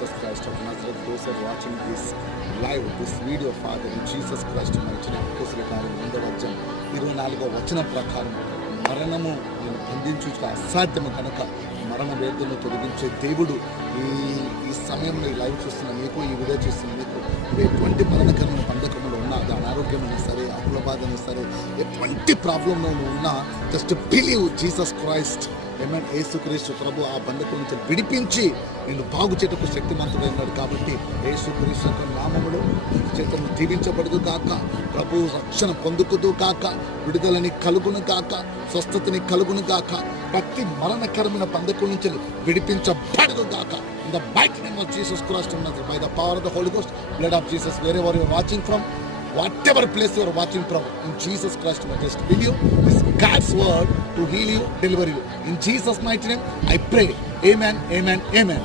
Jesus Christ of Nazareth, those who are watching this live, this video, Father, in Jesus Christ mighty name, అపోస్తలుల కార్యం 8వ వచనం ప్రకారం మరణము నేను బంధించుట అసాధ్యము కనుక మరణ వేదనను తొలగించే దేవుడు ఈ సమయంలో ఈ లైవ్ చూస్తున్న మీకు, ఈ వీడియో చూస్తున్న మీకు ఎటువంటి మరణకరమైన బంధకములు ఉన్నా, అది అనారోగ్యమైనా సరే, అప్పుల బాధైనా సరే, ఎటువంటి ప్రాబ్లంలో నువ్వు ఉన్నా, జస్ట్ బిలీవ్ జీసస్ క్రైస్ట్. ఏమైనా యేసుక్రీస్తు ప్రభు ఆ బంధకం నుంచి విడిపించి నేను బాగు చేటకు శక్తిమంతుడైనాడు. కాబట్టి యేసుక్రీస్తు యొక్క నామములో చేతను దీవించబడదు కాక, ప్రభు రక్షణ పొందుకుదు కాక, విడుదలని కలుగును కాక, స్వస్థతని కలుగును కాక, ప్రతి మరణకరమైన బంధకం నుంచి విడిపించబడదు కాక. In the mighty name of Jesus Christ of Nazareth, by the power of the Holy Ghost, blood of Jesus, wherever you are watching from, whatever place you are watching from, in Jesus Christ, I just believe this God's word to heal you, deliver you. In Jesus' mighty name, I pray. Amen, amen, amen.